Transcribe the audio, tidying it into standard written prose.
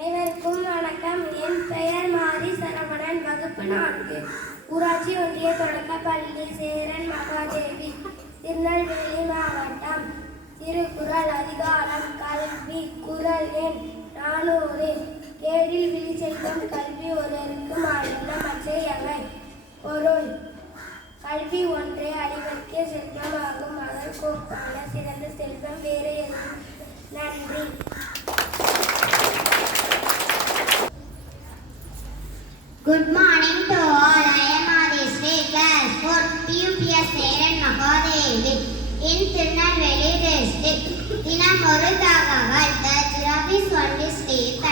அனைவருக்கும் வணக்கம். என் பெயர் மாரி சரவணன். வகுப்பு 4. ஊராட்சி ஒன்றிய தொடக்கப்பள்ளி சேரன் மகாதேவி, திருநெல்வேலி மாவட்டம். திருக்குறள் அதிகாரம் கல்வி. குறள் எண் 400. கேடில் விழிச்செல்வம் கல்வி ஒருவருக்கு மாநில மற்றையவை. பொருள்: கல்வி ஒன்றே அறிவிற்கே செல்வமாகும். அதற்கொப்பான சிறந்த செல்வம் வேறு எதுவும். நன்றி. Good morning to all. I am Adishri, class 4 PUPS Seran Mahadevi in Tirunelveli district. Dinam oru thagaval. The giraffe is only sleep.